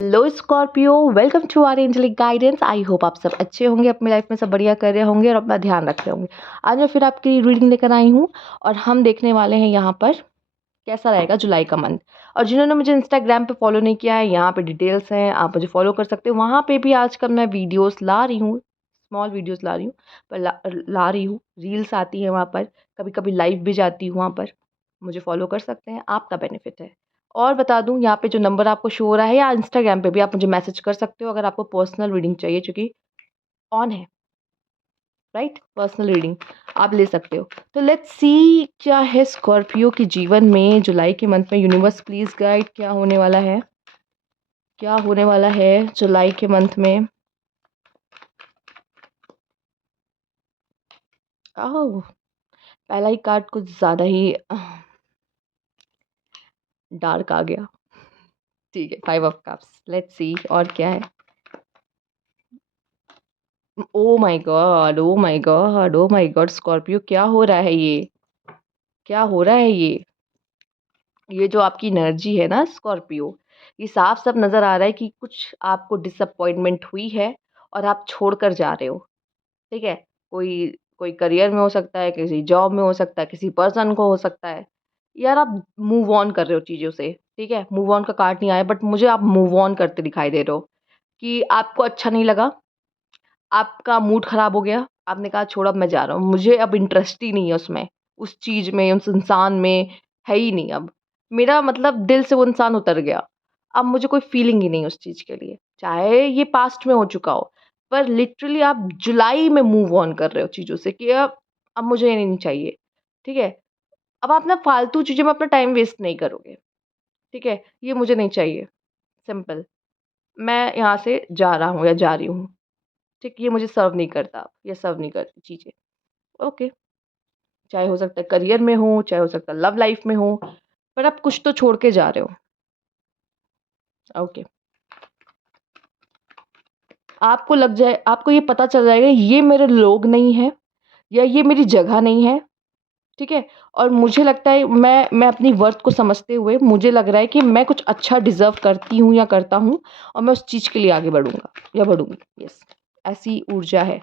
Hello Scorpio, welcome to our angelic guidance. I hope आप सब अच्छे होंगे, अपनी लाइफ में सब बढ़िया कर रहे होंगे और अपना ध्यान रख रहे होंगे। आज मैं फिर आपकी रीडिंग लेकर आई हूँ और हम देखने वाले हैं यहाँ पर कैसा रहेगा जुलाई का मंथ। और जिन्होंने मुझे इंस्टाग्राम पे फॉलो नहीं किया है, यहाँ पे डिटेल्स हैं, आप मुझे फॉलो कर सकते हो। वहाँ पे भी आजकल मैं वीडियोस ला रही हूँ, स्मॉल वीडियोस ला रही हूँ, पर ला रही हूँ, रील्स आती है वहाँ पर, कभी कभी लाइव भी जाती हूँ वहाँ पर। मुझे फॉलो कर सकते हैं, आपका बेनिफिट है। और बता दूँ, यहाँ पे जो नंबर आपको शो हो रहा है, या इंस्टाग्राम पे भी आप मुझे मैसेज कर सकते हो अगर आपको पर्सनल रीडिंग चाहिए, क्योंकि ऑन है, राइट? पर्सनल रीडिंग आप ले सकते हो। तो लेट्स सी क्या है स्कॉर्पियो के जीवन में जुलाई के मंथ में। यूनिवर्स प्लीज गाइड, क्या होने वाला है, क्या होने वाला है जुलाई के मंथ में। ओह, पहला ही कार्ड कुछ ज़्यादा ही डार्क आ गया। ठीक है, 5 ऑफ कप्स। लेट्स सी और क्या है। Oh my God, oh my God, oh my God Scorpio, क्या हो रहा है ये, क्या हो रहा है ये जो आपकी एनर्जी है ना स्कॉर्पियो, ये साफ साफ नज़र आ रहा है कि कुछ आपको डिसअपॉइंटमेंट हुई है और आप छोड़ कर जा रहे हो। ठीक है, कोई कोई करियर में हो सकता है, किसी जॉब में हो सकता है, किसी पर्सन को हो सकता है। यार आप मूव ऑन कर रहे हो चीज़ों से। ठीक है, मूव ऑन का कार्ड नहीं आया, बट मुझे आप मूव ऑन करते दिखाई दे रहे हो कि आपको अच्छा नहीं लगा, आपका मूड ख़राब हो गया, आपने कहा छोड़ अब मैं जा रहा हूँ, मुझे अब इंटरेस्ट ही नहीं है उसमें, उस चीज़ में, उस इंसान में, है ही नहीं अब। मेरा मतलब दिल से वो इंसान उतर गया। अब मुझे कोई फीलिंग ही नहीं उस चीज़ के लिए, चाहे ये पास्ट में हो चुका हो। पर लिटरली आप जुलाई में मूव ऑन कर रहे हो चीज़ों से कि अब मुझे ये नहीं चाहिए। ठीक है? अब आप ना फालतू चीज़ों में अपना टाइम वेस्ट नहीं करोगे। ठीक है? ये मुझे नहीं चाहिए, सिंपल। मैं यहाँ से जा रहा हूँ या जा रही हूँ। ठीक, ये मुझे सर्व नहीं करता, ये सर्व नहीं करती चीज़ें। ओके, चाहे हो सकता है करियर में हो, चाहे हो सकता है लव लाइफ में हो, पर आप कुछ तो छोड़ के जा रहे हो। ओके, आपको लग जाए, आपको ये पता चल जाएगा ये मेरे लोग नहीं है, या ये मेरी जगह नहीं है। ठीक है? और मुझे लगता है मैं अपनी वर्थ को समझते हुए मुझे लग रहा है कि मैं कुछ अच्छा डिज़र्व करती हूँ या करता हूँ, और मैं उस चीज़ के लिए आगे बढ़ूँगा या बढ़ूँगी। यस, ऐसी ऊर्जा है।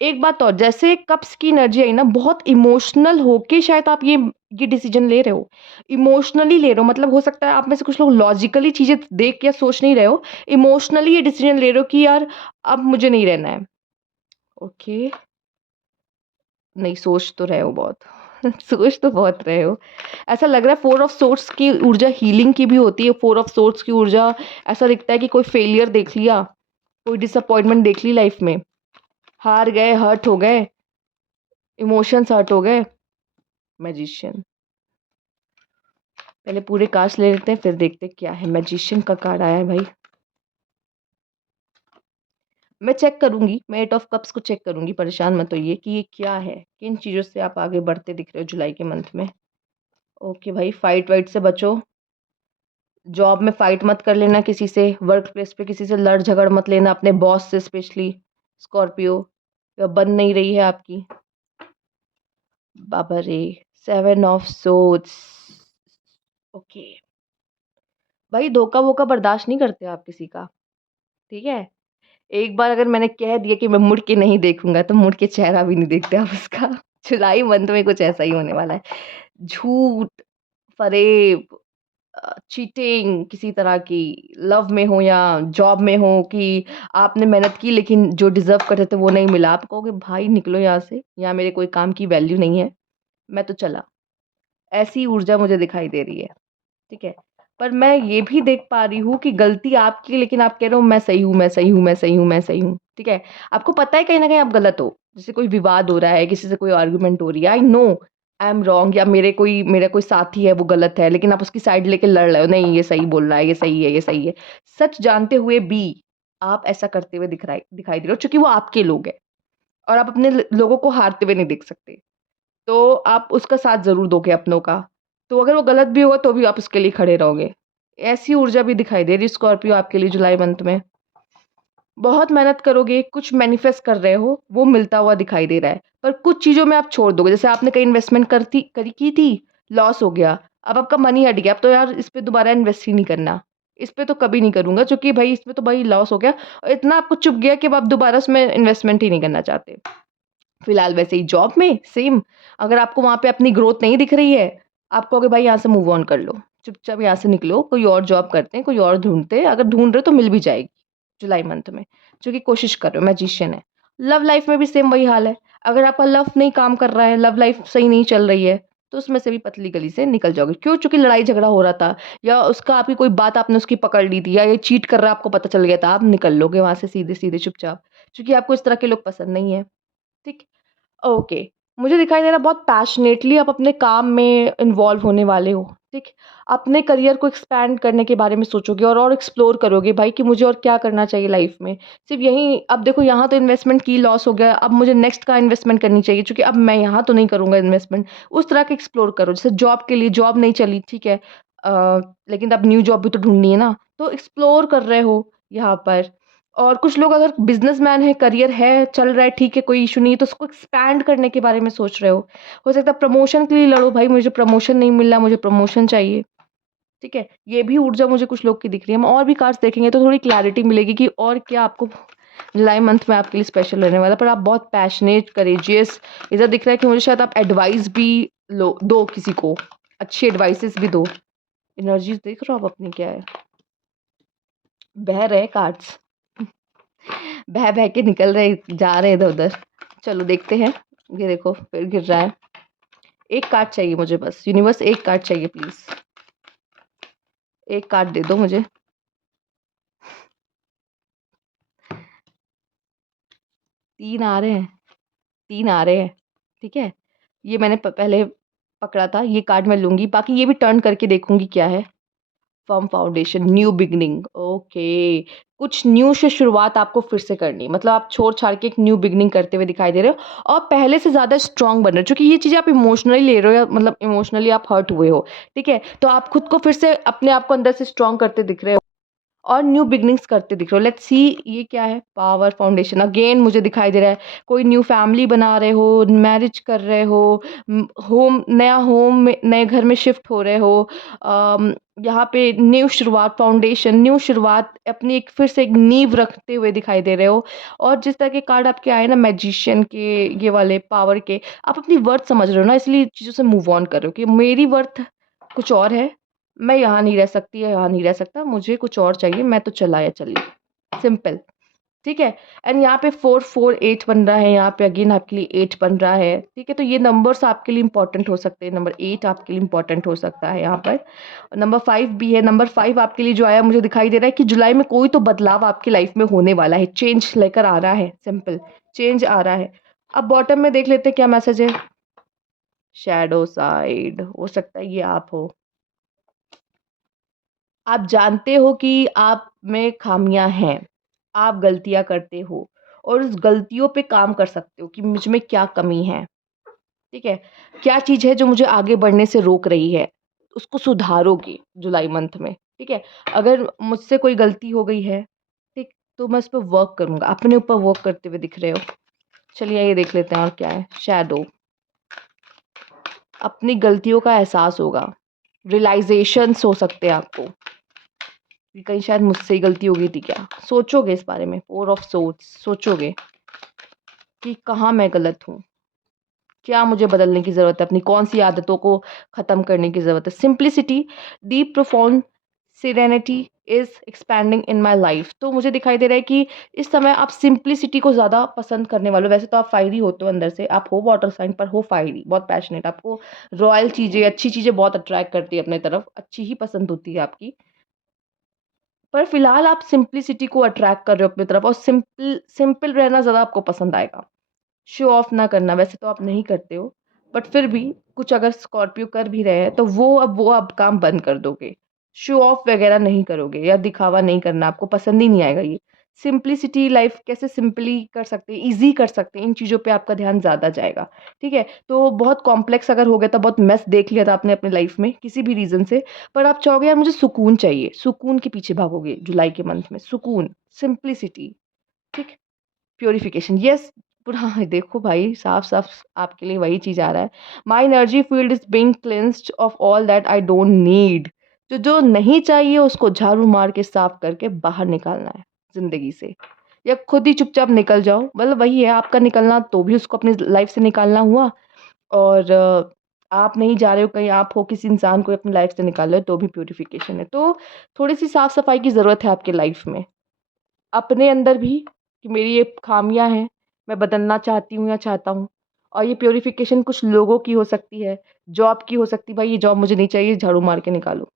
एक बात और, जैसे कप्स की एनर्जी आई ना, बहुत इमोशनल होके शायद आप ये डिसीजन ले रहे हो। इमोशनली ले रहे हो, मतलब हो सकता है आप में से कुछ लोग लॉजिकली चीज़ें देख या सोच नहीं रहे हो, इमोशनली ये डिसीजन ले रहे हो कि यार अब मुझे नहीं रहना है। ओके, नहीं सोच तो रहे हो बहुत सोच तो बहुत रहे हो। ऐसा लग रहा है 4 ऑफ सोर्ड्स की ऊर्जा हीलिंग की भी होती है। 4 ऑफ सोर्ड्स की ऊर्जा, ऐसा दिखता है कि कोई फेलियर देख लिया, कोई डिसअपॉइंटमेंट देख ली लाइफ में, हार गए, हर्ट हो गए, इमोशंस हर्ट हो गए। मैजिशियन, पहले पूरे कार्ड्स ले लेते हैं, फिर देखते हैं क्या है। मैजिशियन का कार्ड आया है भाई। मैं चेक करूंगी, मैं 8 ऑफ कप्स को चेक करूंगी, परेशान मत होइए कि ये क्या है, किन चीज़ों से आप आगे बढ़ते दिख रहे हो जुलाई के मंथ में। ओके भाई, फाइट वाइट से बचो, जॉब में फाइट मत कर लेना किसी से, वर्क प्लेस पे किसी से लड़ झगड़ मत लेना, अपने बॉस से स्पेशली स्कॉर्पियो, बन नहीं रही है आपकी। बाबा रे, 7 ऑफ सोर्ड्स। ओके भाई, धोखा वोखा बर्दाश्त नहीं करते आप किसी का। ठीक है, एक बार अगर मैंने कह दिया कि मैं मुड़ के नहीं देखूंगा, तो मुड़ के चेहरा भी नहीं देखते आप उसका जुलाई मंथ में कुछ ऐसा ही होने वाला है। झूठ, फरेब, चीटिंग किसी तरह की, लव में हो या जॉब में हो, कि आपने मेहनत की लेकिन जो डिजर्व करते थे वो नहीं मिला, आप कहोगे भाई निकलो यहाँ से, यहाँ मेरे कोई काम की वैल्यू नहीं है, मैं तो चला। ऐसी ऊर्जा मुझे दिखाई दे रही है। ठीक है, पर मैं ये भी देख पा रही हूँ कि गलती आपकी है, लेकिन आप कह रहे हो मैं सही हूँ, मैं सही हूँ, मैं सही हूँ, मैं सही हूँ। ठीक है, आपको पता है कहीं ना कहीं आप गलत हो। जैसे कोई विवाद हो रहा है, किसी से कोई आर्गुमेंट हो रही है, I know I am wrong, या मेरा कोई साथी है वो गलत है, लेकिन आप उसकी साइड लेके लड़ रहे हो, नहीं ये सही बोल रहा है, ये सही है, ये सही है। सच जानते हुए भी आप ऐसा करते हुए दिखाई दे रहे हो, क्योंकि वो आपके लोग हैं और आप अपने लोगों को हारते हुए नहीं देख सकते। तो आप उसका साथ ज़रूर दोगे अपनों का। तो अगर वो गलत भी होगा तो भी आप उसके लिए खड़े रहोगे। ऐसी ऊर्जा भी दिखाई दे रही है स्कॉर्पियो आपके लिए जुलाई मंथ में। बहुत मेहनत करोगे, कुछ मैनिफेस्ट कर रहे हो, वो मिलता हुआ दिखाई दे रहा है। पर कुछ चीज़ों में आप छोड़ दोगे, जैसे आपने कहीं इन्वेस्टमेंट की थी, लॉस हो गया, अब आपका मनी हट गया, अब तो यार इस पे दोबारा इन्वेस्ट ही नहीं करना। इस पे तो कभी नहीं करूँगा, क्योंकि भाई इसमें तो भाई लॉस हो गया और इतना आपको चुभ गया कि अब आप दोबारा उसमें इन्वेस्टमेंट ही नहीं करना चाहते। फिलहाल वैसे ही जॉब में सेम, अगर आपको वहाँ पे अपनी ग्रोथ नहीं दिख रही है, आप कहोगे भाई यहाँ से मूव ऑन कर लो, चुपचाप यहाँ से निकलो, कोई और जॉब करते हैं, कोई और ढूँढते हैं, अगर ढूँढ रहे हो तो मिल भी जाएगी जुलाई मंथ में, क्योंकि कोशिश कर रहे हो, मैजिशियन है। लव लाइफ में भी सेम वही हाल है, अगर आपका लव नहीं काम कर रहा है, लव लाइफ सही नहीं चल रही है, तो उसमें से भी पतली गली से निकल जाओगे। क्यों? चूँकि लड़ाई झगड़ा हो रहा था या उसका आपकी कोई बात आपने उसकी पकड़ ली थी या ये चीट कर रहा है आपको पता चल गया था, आप निकल लोगे वहाँ से सीधे-सीधे चुपचाप, क्योंकि आपको इस तरह के लोग पसंद नहीं है। ठीक? ओके, मुझे दिखाई दे रहा है बहुत पैशनेटली आप अपने काम में इन्वॉल्व होने वाले हो, ठीक? अपने करियर को एक्सपैंड करने के बारे में सोचोगे और एक्सप्लोर करोगे भाई कि मुझे और क्या करना चाहिए लाइफ में। सिर्फ़ यहीं अब देखो यहाँ तो इन्वेस्टमेंट की लॉस हो गया, अब मुझे नेक्स्ट कहाँ इन्वेस्टमेंट करनी चाहिए, क्योंकि अब मैं यहाँ तो नहीं करूँगा इन्वेस्टमेंट। उस तरह के एक्सप्लोर करो, जैसे जॉब के लिए जॉब नहीं चली, ठीक है, लेकिन अब न्यू जॉब भी तो ढूँढनी है ना, तो एक्सप्लोर कर रहे हो यहाँ पर। और कुछ लोग अगर बिज़नेसमैन है, करियर है, चल रहा है, ठीक है, कोई इश्यू नहीं है, तो उसको एक्सपैंड करने के बारे में सोच रहे हो। हो सकता है प्रमोशन के लिए लड़ो, भाई मुझे प्रमोशन नहीं मिल रहा, मुझे प्रमोशन चाहिए, ठीक है? ये भी ऊर्जा मुझे कुछ लोग की दिख रही है। हम और भी कार्ड्स देखेंगे तो थोड़ी क्लैरिटी मिलेगी कि और क्या आपको जुलाई मंथ में आपके लिए स्पेशल रहने वाला है। पर आप बहुत पैशनेट, करेजियस, इधर दिख रहा है कि मुझे शायद आप एडवाइस भी दो किसी को, अच्छी एडवाइसेस भी दो। एनर्जीज़ देख रहे हो आप अपनी क्या है? बह रहे कार्ड्स। बह के निकल रहे, जा रहे इधर-उधर। चलो देखते हैं। ये देखो फिर गिर रहा है। एक कार्ड चाहिए मुझे बस, यूनिवर्स एक कार्ड चाहिए प्लीज़। एक कार्ड दे दो मुझे। 3 आ रहे हैं, 3 आ रहे हैं, ठीक है? ये मैंने पहले पकड़ा था, ये कार्ड मैं लूँगी, बाकी ये भी टर्न करके देखूँगी क्या है। Firm foundation, new beginning, okay. कुछ न्यू से शुरुआत आपको फिर से करनी है, मतलब आप छोड़-छाड़ के एक न्यू बिगिनिंग करते हुए दिखाई दे रहे हो और पहले से ज़्यादा स्ट्रॉन्ग बन रहे हो, क्योंकि ये चीज़ें आप इमोशनली ले रहे हो या मतलब इमोशनली आप हर्ट हुए हो, ठीक है? तो आप खुद को फिर से अपने आप को अंदर से स्ट्रॉन्ग करते दिख रहे हो और न्यू बिगिनिंग्स करते दिख रहे हो। लेट्स सी ये क्या है? पावर फाउंडेशन अगेन मुझे दिखाई दे रहा है। कोई न्यू फैमिली बना रहे हो, मैरिज कर रहे हो, होम में नए घर में शिफ्ट हो रहे हो। अम, यहाँ पे न्यू शुरुआत, फाउंडेशन, न्यू शुरुआत, अपनी एक फिर से एक नींव रखते हुए दिखाई दे रहे हो। और जिस तरह के कार्ड आपके आए ना मैजिशियन के, ये वाले पावर के, आप अपनी वर्थ समझ रहे हो ना, इसलिए चीज़ों से मूव ऑन कर रहे हो कि मेरी वर्थ कुछ और है, मैं यहाँ नहीं रह सकती या यहाँ नहीं रह सकता, मुझे कुछ और चाहिए, मैं तो चला या चली, सिंपल, ठीक है? एंड यहाँ पे 448 बन रहा है, यहाँ पे अगेन आपके लिए 8 बन रहा है, ठीक है? तो ये नंबर्स आपके लिए इंपॉर्टेंट हो सकते हैं, नंबर 8 आपके लिए इंपॉर्टेंट हो सकता है यहाँ पर। नंबर 5 भी है, नंबर 5 आपके लिए जो आया मुझे दिखाई दे रहा है कि जुलाई में कोई तो बदलाव आपकी लाइफ में होने वाला है, चेंज लेकर आ रहा है, सिंपल, चेंज आ रहा है। अब बॉटम में देख लेते हैं क्या मैसेज है। शैडो साइड, हो सकता है ये आप हो। आप जानते हो कि आप में खामियां हैं, आप गलतियां करते हो और उस गलतियों पे काम कर सकते हो कि मुझ में क्या कमी है, ठीक है? क्या चीज़ है जो मुझे आगे बढ़ने से रोक रही है, उसको सुधारोगे जुलाई मंथ में, ठीक है? अगर मुझसे कोई गलती हो गई है, ठीक, तो मैं उस पे वर्क करूँगा, अपने ऊपर वर्क करते हुए दिख रहे हो। चलिए ये देख लेते हैं और क्या है। शैडो, अपनी गलतियों का एहसास होगा, रियलाइज़ेशंस हो सकते हैं आपको कि कहीं शायद मुझसे ही गलती हो गई थी क्या? सोचोगे इस बारे में, 4 ऑफ सोर्ड्स, सोचोगे कि कहाँ मैं गलत हूँ? क्या मुझे बदलने की ज़रूरत है? अपनी कौन-सी आदतों को ख़त्म करने की ज़रूरत है? Simplicity, deep profound serenity is expanding in my life. तो मुझे दिखाई दे रहा है कि इस समय आप सिंप्लिसिटी को ज़्यादा पसंद करने वाले हो। वैसे तो आप फायरी होते हो अंदर से, आप हो वाटर साइन पर हो फायरी, बहुत पैशनेट, आपको रॉयल चीज़ें, अच्छी चीज़ें बहुत अट्रैक्ट करती है अपनी तरफ, अच्छी ही पसंद होती है आपकी। पर फ़िलहाल आप सिंप्लिसिटी को अट्रैक्ट कर रहे हो अपनी तरफ और सिंपल सिंपल रहना ज़्यादा आपको पसंद आएगा। शो ऑफ ना करना, वैसे तो आप नहीं करते हो, बट फिर भी कुछ अगर स्कॉर्पियो कर भी रहे हैं तो वो अब काम बंद कर दोगे। शो ऑफ वगैरह नहीं करोगे या दिखावा नहीं करना, आपको पसंद ही नहीं आएगा ये। सिंप्लिसिटी लाइफ़ कैसे सिंपली कर सकते हैं, ईज़ी कर सकते हैं, इन चीज़ों पे आपका ध्यान ज़्यादा जाएगा, ठीक है? तो बहुत कॉम्प्लेक्स अगर हो गया था, बहुत मेस देख लिया था आपने अपनी लाइफ़ में किसी भी रीज़न से, पर आप चाहोगे यार मुझे सुकून चाहिए, सुकून के पीछे भागोगे जुलाई के मंथ में, सुकून, सिंप्लिसिटी, ठीक? Purification, yes. पूरा हाँ, देखो भाई साफ-साफ आपके लिए वही चीज़ आ रहा है। My energy field is being cleansed of all that I don't need. जो नहीं चाहिए उसको झाड़ू मार के साफ करके बाहर निकालना है ज़िंदगी से, या खुद ही चुपचाप निकल जाओ। मतलब वही है, आपका निकलना तो भी उसको अपनी लाइफ से निकालना हुआ, और आप नहीं जा रहे हो कहीं, आप हो किसी इंसान को अपनी लाइफ से निकाल रहे हो तो भी प्यूरिफिकेशन है। तो थोड़ी-सी साफ-सफाई की ज़रूरत है आपकी लाइफ में। अपने अंदर भी, कि मेरी ये ख़ामियाँ हैं, मैं बदलना चाहती हूँ या चाहता हूँ। और ये प्यूरिफिकेशन कुछ लोगों की हो सकती है, जॉब की हो सकती है, भाई ये जॉब मुझे नहीं चाहिए, झाड़ू मार के निकालो,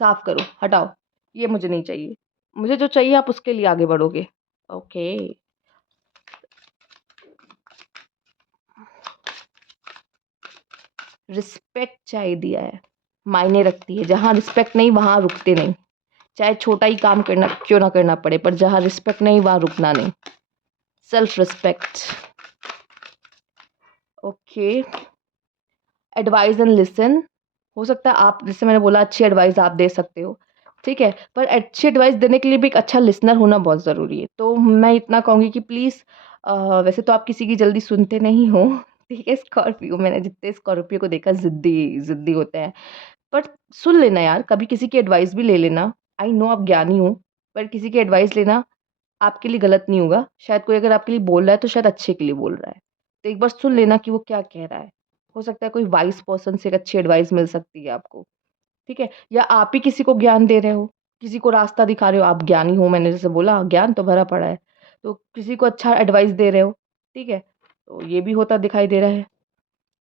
साफ करो, हटाओ, ये मुझे नहीं चाहिए। मुझे जो चाहिए आप उसके लिए आगे बढ़ोगे। ओके। रिस्पेक्ट चाहिए दिया है, मायने रखती है। जहाँ रिस्पेक्ट नहीं वहाँ रुकते नहीं, चाहे छोटा ही काम करना क्यों ना करना पड़े, पर जहाँ रिस्पेक्ट नहीं वहाँ रुकना नहीं। Self respect. Okay. Advice and listen. हो सकता है आप, जैसे मैंने बोला, अच्छी एडवाइस आप दे सकते हो, ठीक है, पर अच्छी एडवाइस देने के लिए भी एक अच्छा लिसनर होना बहुत ज़रूरी है। तो मैं इतना कहूँगी कि प्लीज़, वैसे तो आप किसी की जल्दी सुनते नहीं हो, ठीक है, स्कॉर्पियो, मैंने जितने स्कॉर्पियो को देखा ज़िद्दी ज़िद्दी होते हैं। बट सुन लेना यार, कभी किसी की एडवाइस भी ले लेना। आई नो आप ज्ञानी हो, पर किसी की एडवाइस लेना आपके लिए गलत नहीं होगा। शायद कोई अगर आपके लिए बोल रहा है तो शायद अच्छे के लिए बोल रहा है। तो एक बार सुन लेना कि वो क्या कह रहा है। हो सकता है कोई वाइज़ पर्सन से एक अच्छी एडवाइस मिल सकती है आपको, ठीक है? या आप ही किसी को ज्ञान दे रहे हो, किसी को रास्ता दिखा रहे हो, आप ज्ञानी हो, मैंने जैसे बोला ज्ञान तो भरा पड़ा है। तो किसी को अच्छा एडवाइस दे रहे हो, ठीक है? तो ये भी होता दिखाई दे रहा है।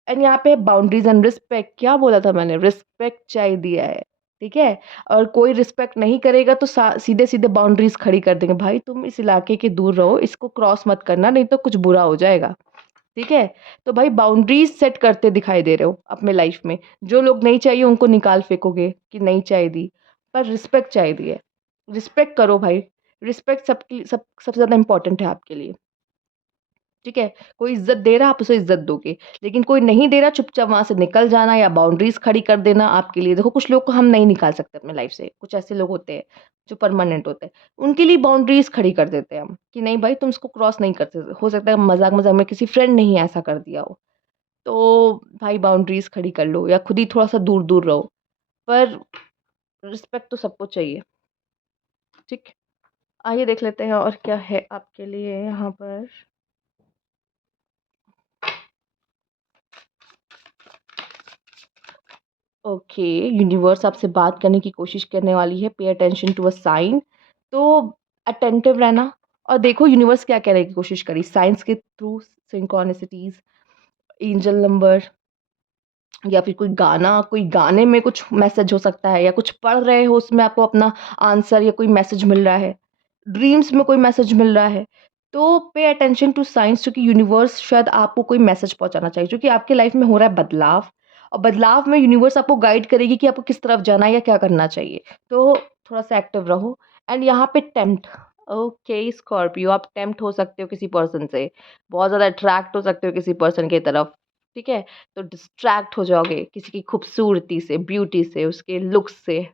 एंड यहाँ पे बाउंड्रीज़ एंड रिस्पेक्ट, क्या बोला था मैंने? रिस्पेक्ट चाहिए दिया है, ठीक है? और कोई रिस्पेक्ट नहीं करेगा तो सा सीधे-सीधे बाउंड्रीज़ खड़ी कर देंगे, भाई तुम इस इलाके के दूर रहो, इसको क्रॉस मत करना नहीं तो कुछ बुरा हो जाएगा, ठीक है? तो भाई बाउंड्रीज़ सेट करते दिखाई दे रहे हो अपने लाइफ़ में। जो लोग नहीं चाहिए उनको निकाल फेंकोगे कि नहीं चाहिए दी, पर रिस्पेक्ट चाहिए दी है। रिस्पेक्ट करो भाई, रिस्पेक्ट सबसे ज़्यादा इम्पोर्टेंट है आपके लिए। ठीक है? कोई इज़्ज़त दे रहा है, आप उसे इज़्ज़त दोगे, लेकिन कोई नहीं दे रहा, चुपचाप वहाँ से निकल जाना या बाउंड्रीज़ खड़ी कर देना आपके लिए। देखो कुछ लोग को हम नहीं निकाल सकते अपने लाइफ़ से, कुछ ऐसे लोग होते हैं जो परमानेंट होते हैं। उनके लिए बाउंड्रीज़ खड़ी कर देते हैं हम, कि नहीं भाई तुम इसको क्रॉस नहीं कर सकते। हो सकता है मज़ाक-मज़ाक में किसी फ्रेंड ने ही ऐसा कर दिया हो, तो भाई बाउंड्रीज़ खड़ी कर लो या खुद ही थोड़ा-सा दूर-दूर रहो। पर रिस्पेक्ट तो सबको चाहिए, ठीक? आइए देख लेते हैं और क्या है आपके लिए यहाँ पर। ओके, यूनिवर्स आपसे बात करने की कोशिश करने वाली है, pay attention to a sign. तो अटेंटिव रहना और देखो यूनिवर्स क्या कहने की कोशिश करी, साइंस के थ्रू, सिंक्रोनिसिटीज़, एंजल नंबर, या फिर कोई गाना, कोई गाने में कुछ मैसेज हो सकता है, या कुछ पढ़ रहे हो उसमें आपको अपना आंसर या कोई मैसेज मिल रहा है, ड्रीम्स में कोई मैसेज मिल रहा है। तो पे अटेंशन टू साइंस, क्योंकि यूनिवर्स शायद आपको कोई मैसेज पहुँचाना चाहिए, क्योंकि आपके लाइफ में हो रहा है बदलाव, और बदलाव में यूनिवर्स आपको गाइड करेगी कि आपको किस तरफ जाना है या क्या करना चाहिए। तो थोड़ा-सा एक्टिव रहो। एंड यहाँ पे टेम्प्ट, ओके स्कॉर्पियो, आप टेम्प्ट हो सकते हो किसी पर्सन से, बहुत ज़्यादा अट्रैक्ट हो सकते हो किसी पर्सन की तरफ, ठीक है? तो डिस्ट्रैक्ट हो जाओगे किसी की खूबसूरती से, ब्यूटी से, उसके लुक्स से।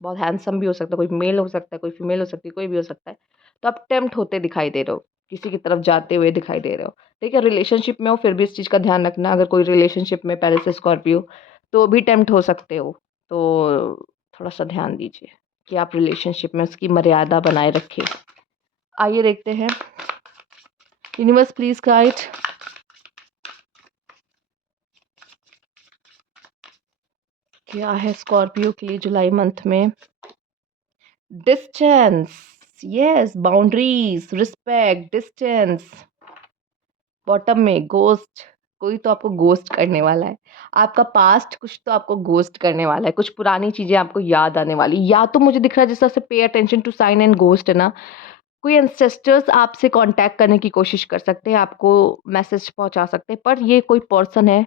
बहुत हैंडसम भी हो सकता है, कोई मेल हो सकता है, कोई फीमेल हो सकती है, कोई भी हो सकता है। तो आप टेम्प्ट होते दिखाई दे रहे हो, किसी की तरफ जाते हुए दिखाई दे रहे हो, ठीक है? रिलेशनशिप में हो फिर भी इस चीज़ का ध्यान रखना, अगर कोई रिलेशनशिप में पहले से स्कॉर्पियो, तो भी टेम्प्ट हो सकते हो। तो थोड़ा-सा ध्यान दीजिए कि आप रिलेशनशिप में उसकी मर्यादा बनाए रखें। आइए देखते हैं, यूनिवर्स प्लीज़ गाइड, क्या है स्कॉर्पियो के लिए जुलाई मंथ में? Distance, yes, boundaries, respect, distance. Bottom में गोस्ट, कोई तो आपको गोस्ट करने वाला है। आपका पास्ट कुछ तो आपको गोस्ट करने वाला है, कुछ पुरानी चीज़ें आपको याद आने वाली, या तो मुझे दिख रहा है जिस तरह से pay attention to sign and ghost है ना, कोई एंसेस्टर्स आपसे कांटेक्ट करने की कोशिश कर सकते हैं, आपको मैसेज पहुंचा सकते हैं, पर ये कोई पर्सन है,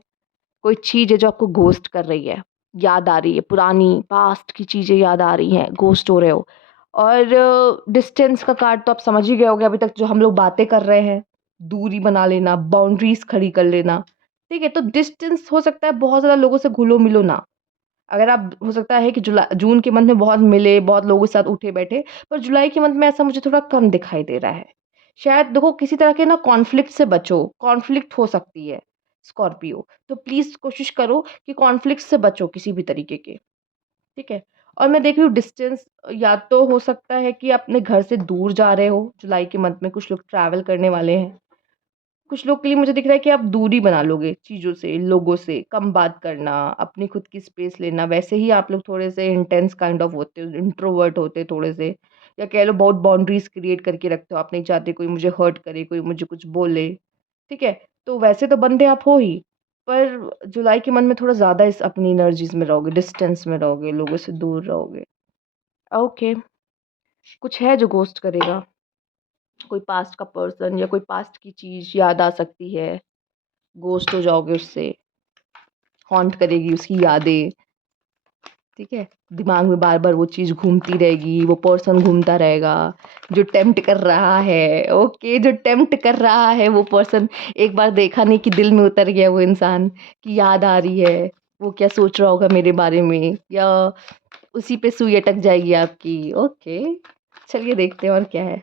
कोई चीज़ है जो आपको घोस्ट कर रही है, याद आ रही है, पुरानी पास्ट की चीज़ें याद आ रही हैं, घोस्ट हो रहे हो। और डिस्टेंस का कार्ड तो आप समझ ही गए होंगे अभी तक जो हम लोग बातें कर रहे हैं, दूरी बना लेना, बाउंड्रीज़ खड़ी कर लेना, ठीक है? तो डिस्टेंस हो सकता है, बहुत ज़्यादा लोगों से घुलो-मिलो ना। अगर आप, हो सकता है कि जून के मंथ में बहुत मिले, बहुत लोगों के साथ उठे-बैठे, पर जुलाई के मंथ में ऐसा मुझे थोड़ा कम दिखाई दे रहा है। शायद देखो किसी तरह के ना कॉन्फ्लिक्ट से बचो, कॉन्फ्लिक्ट हो सकती है स्कॉर्पियो, तो प्लीज़ कोशिश करो कि कॉन्फ्लिक्ट से बचो किसी भी तरीके के। ठीक है? और मैं देख रही हूँ डिस्टेंस, या तो हो सकता है कि अपने घर से दूर जा रहे हो, जुलाई के मंथ में कुछ लोग ट्रैवल करने वाले हैं। कुछ लोग के लिए मुझे दिख रहा है कि आप दूरी बना लोगे चीज़ों से, लोगों से, कम बात करना, अपनी खुद की स्पेस लेना। वैसे ही आप लोग थोड़े से इंटेंस काइंड ऑफ होते हो, इंट्रोवर्ट होते हो थोड़े से, या कह लो बहुत बाउंड्रीज़ क्रिएट करके रखते हो। आप नहीं चाहते कोई मुझे हर्ट करे, कोई मुझे कुछ बोले, ठीक है? तो वैसे तो बंदे आप हो ही, पर जुलाई के मंथ में थोड़ा ज़्यादा इस अपनी एनर्जीज़ में रहोगे, डिस्टेंस में रहोगे, लोगों से दूर रहोगे। ओके, कुछ है जो घोस्ट करेगा? कोई पास्ट का पर्सन या कोई पास्ट की चीज़ याद आ सकती है, घोस्ट हो जाओगे उससे, हॉन्ट करेगी उसकी यादें, ठीक है? दिमाग में बार-बार वो चीज़ घूमती रहेगी, वो पर्सन घूमता रहेगा, जो टेम्प्ट कर रहा है, ओके, जो टेम्प्ट कर रहा है वो पर्सन, एक बार देखा नहीं कि दिल में उतर गया वो इंसान, कि याद आ रही है, वो क्या सोच रहा होगा मेरे बारे में, या उसी पे सुई अटक जाएगी आपकी, ओके। चलिए देखते हैं और क्या है।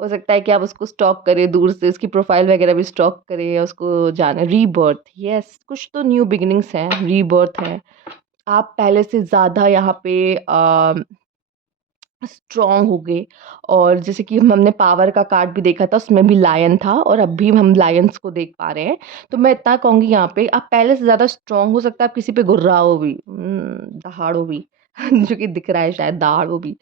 हो सकता है कि आप उसको स्टॉक करें दूर से, उसकी प्रोफाइल वगैरह भी स्टॉक करें या उसको जाने। रीबर्थ, यस, कुछ तो न्यू बिगिनिंग्स हैं, रीबर्थ है। आप पहले से ज़्यादा यहाँ पे स्ट्रॉन्ग हो गए। और जैसे कि हमने पावर का कार्ड भी देखा था, उसमें भी लायन था, और अब भी हम लायंस को देख पा रहे हैं। तो मैं इतना कहूँगी यहाँ पे, आप पहले से ज़्यादा स्ट्रॉन्ग हो सकता है, आप किसी पे गुर्राओ भी, दहाड़ो भी जो कि दिख रहा है शायद, दहाड़ो भी,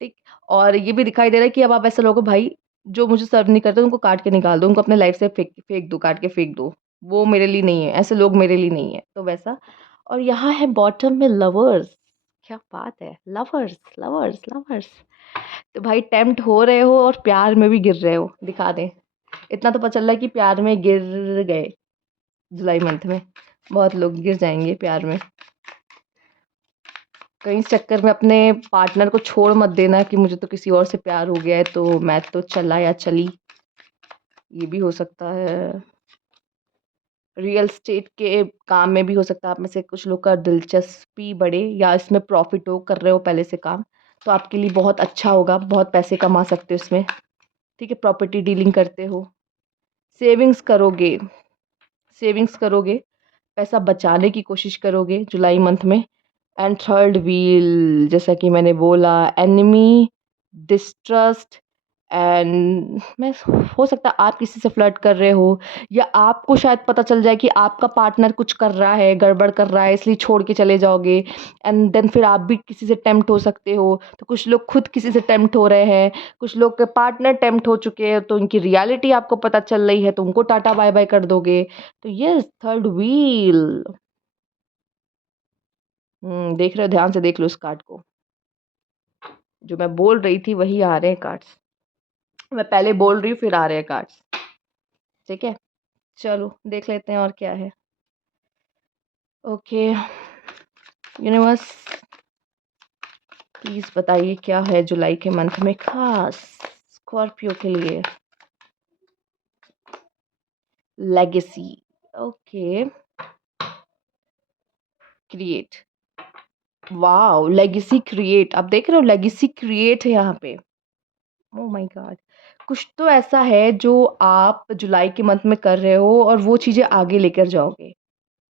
ठीक। और ये भी दिखाई दे रहा है कि अब आप ऐसे लोगों, भाई जो मुझे सर्व नहीं करते उनको काट के निकाल दो, उनको अपने लाइफ से फेंक फेंक दो, काट के फेंक दो। वो मेरे लिए नहीं है, ऐसे लोग मेरे लिए नहीं है, तो वैसा। और यहाँ है बॉटम में लवर्स। क्या बात है, लवर्स लवर्स लवर्स। तो भाई टेम्प्ट हो रहे हो और प्यार में भी गिर रहे हो, दिखा दें। इतना तो पता चल रहा है कि प्यार में गिर गए जुलाई मंथ में। बहुत लोग गिर जाएंगे प्यार में। कहीं इस चक्कर में अपने पार्टनर को छोड़ मत देना कि मुझे तो किसी और से प्यार हो गया है तो मैं तो चला या चली। ये भी हो सकता है। रियल स्टेट के काम में भी हो सकता है आप में से कुछ लोग का दिलचस्पी बढ़े, या इसमें प्रॉफिट हो, कर रहे हो पहले से काम, तो आपके लिए बहुत अच्छा होगा, बहुत पैसे कमा सकते हो इसमें, ठीक है? प्रॉपर्टी डीलिंग करते हो, सेविंग्स करोगे, सेविंग्स करोगे, पैसा बचाने की कोशिश करोगे जुलाई मंथ में। एंड थर्ड व्हील, जैसा कि मैंने बोला, एनिमी, डिस्ट्रस्ट, एंड मैं, हो सकता है आप किसी से फ्लर्ट कर रहे हो, या आपको शायद पता चल जाए कि आपका पार्टनर कुछ कर रहा है, गड़बड़ कर रहा है, इसलिए छोड़ के चले जाओगे। एंड देन फिर आप भी किसी से टेम्प्ट हो सकते हो। तो कुछ लोग खुद किसी से टेम्प्ट हो रहे हैं, कुछ लोग के पार्टनर टेम्प्ट हो चुके हैं, तो उनकी रियलिटी आपको पता चल रही है, तो उनको टाटा बाय बाय कर दोगे। तो यस, थर्ड व्हील। देख रहे हो, ध्यान से देख लो इस कार्ड को। जो मैं बोल रही थी वही आ रहे हैं कार्ड्स। मैं पहले बोल रही हूँ फिर आ रहे हैं कार्ड्स, ठीक है? चलो देख लेते हैं और क्या है। ओके, यूनिवर्स प्लीज बताइए क्या है जुलाई के मंथ में खास स्कॉर्पियो के लिए। Legacy, okay, create, wow, legacy create. आप देख रहे हो, लेगेसी क्रिएट है यहाँ पे। ओह माय गॉड, कुछ तो ऐसा है जो आप जुलाई के मंथ में कर रहे हो और वो चीज़ें आगे लेकर जाओगे,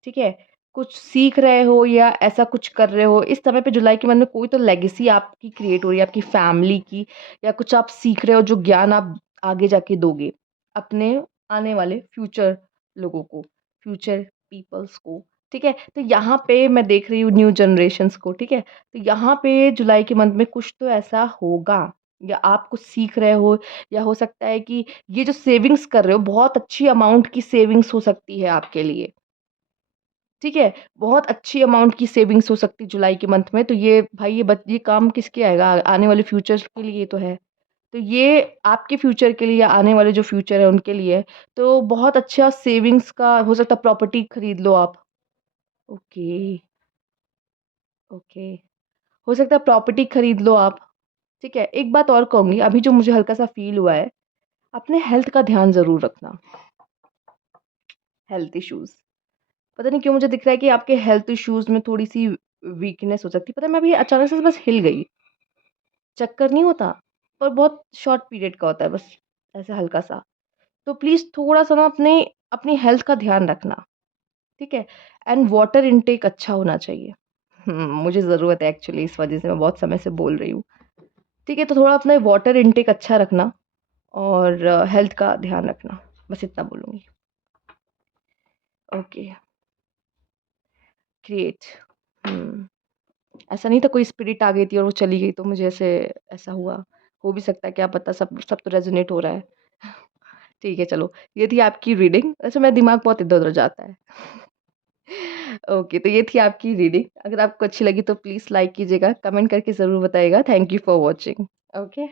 ठीक है? कुछ सीख रहे हो या ऐसा कुछ कर रहे हो इस समय पे जुलाई के मंथ में, कोई तो लेगेसी आपकी क्रिएट हो रही है, आपकी फैमिली की, या कुछ आप सीख रहे हो जो ज्ञान आप आगे जाके दोगे अपने आने वाले फ्यूचर लोगों को, फ्यूचर पीपल्स को, ठीक है? तो यहाँ पे मैं देख रही हूँ न्यू जनरेशन्स को, ठीक है? तो यहाँ पे जुलाई के मंथ में कुछ तो ऐसा होगा, या आप कुछ सीख रहे हो, या हो सकता है कि ये जो सेविंग्स कर रहे हो, बहुत अच्छी अमाउंट की सेविंग्स हो सकती है आपके लिए, ठीक है? बहुत अच्छी अमाउंट की सेविंग्स हो सकती है जुलाई के मंथ में। तो ये भाई, ये काम किसके आएगा? आने वाले फ्यूचर के लिए तो है। तो ये आपके फ्यूचर के लिए, या आने वाले जो फ्यूचर है उनके लिए है। तो बहुत अच्छा सेविंग्स का हो सकता है, प्रॉपर्टी खरीद लो आप। Okay, okay. हो सकता है प्रॉपर्टी खरीद लो आप, ठीक है? एक बात और कहूँगी, अभी जो मुझे हल्का-सा फ़ील हुआ है, अपने हेल्थ का ध्यान ज़रूर रखना। हेल्थ इश्यूज़, पता नहीं क्यों मुझे दिख रहा है कि आपके हेल्थ इश्यूज़ में थोड़ी-सी वीकनेस हो सकती है। पता है, मैं अभी अचानक से बस हिल गई। चक्कर नहीं होता, पर बहुत शॉर्ट पीरियड का होता है बस, ऐसे हल्का-सा। तो प्लीज़ थोड़ा-सा ना अपने अपनी हेल्थ का ध्यान रखना, ठीक है? एंड वाटर इनटेक अच्छा होना चाहिए। मुझे ज़रूरत है एक्चुअली, इस वजह से मैं बहुत समय से बोल रही हूँ। ठीक है, तो थोड़ा अपना वाटर इनटेक अच्छा रखना और हेल्थ का ध्यान रखना, बस इतना बोलूँगी। Okay, great. हुँ, ऐसा नहीं था कोई स्पिरिट आ गई थी और वो चली गई तो मुझे ऐसा हुआ। हो भी सकता है, क्या पता, सब सब तो रेज़ोनेट हो रहा है। ठीक है, चलो, ये थी आपकी रीडिंग। वैसे मेरा दिमाग बहुत इधर-उधर जाता है। ओके, तो ये थी आपकी रीडिंग। अगर आपको अच्छी लगी तो प्लीज़ लाइक कीजिएगा, कमेंट करके ज़रूर बताइएगा। Thank you for watching. Okay.